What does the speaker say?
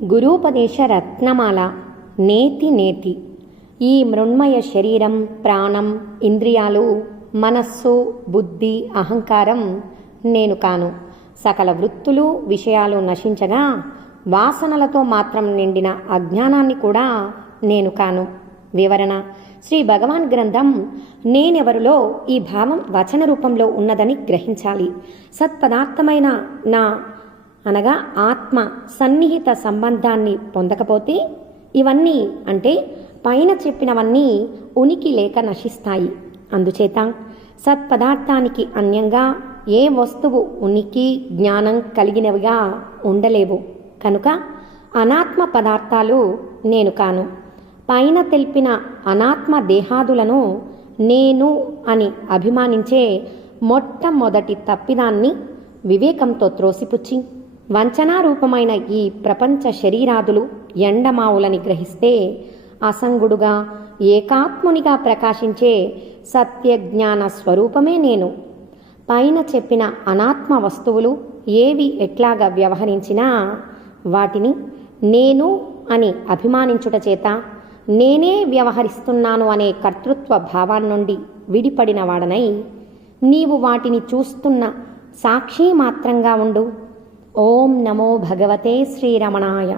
గురూపదేశ రత్నమాల. నేతి నేతి. ఈ మృణ్మయ శరీరం, ప్రాణం, ఇంద్రియాలు, మనస్సు, బుద్ధి, అహంకారం నేను కాను. సకల వృత్తులు, విషయాలు నశించగా వాసనలతో మాత్రం నిండిన అజ్ఞానాన్ని కూడా నేను కాను. వివరణ: శ్రీ భగవాన్ గ్రంథం నేనెవరులో ఈ భావం వచన రూపంలో ఉన్నదని గ్రహించాలి. సత్పదార్థమైన నా అనగా ఆత్మ సన్నిహిత సంబంధాన్ని పొందకపోతే ఇవన్నీ అంటే పైన చెప్పినవన్నీ ఉనికి లేక నశిస్తాయి. అందుచేత సత్పదార్థానికి అన్యంగా ఏ వస్తువు ఉనికి, జ్ఞానం కలిగినవిగా ఉండలేవు. కనుక అనాత్మ పదార్థాలు నేను కాను. పైన తెలిపిన అనాత్మ దేహాదులను నేను అని అభిమానించే మొట్టమొదటి తప్పిదాన్ని వివేకంతో త్రోసిపుచ్చి వంచనారూపమైన ఈ ప్రపంచ శరీరాదులు ఎండమావులని గ్రహిస్తే అసంగుడుగా ఏకాత్మునిగా ప్రకాశించే సత్యజ్ఞాన స్వరూపమే నేను. పైన చెప్పిన అనాత్మ వస్తువులు ఏవి ఎట్లాగా వ్యవహరించినా వాటిని నేను అని అభిమానించుట చేత నేనే వ్యవహరిస్తున్నాను అనే కర్తృత్వ భావాన్నుండి విడిపడిన వాడనై నీవు వాటిని చూస్తున్న సాక్షి మాత్రంగా ఉండు. ఓం నమో భగవతే శ్రీరమణాయ.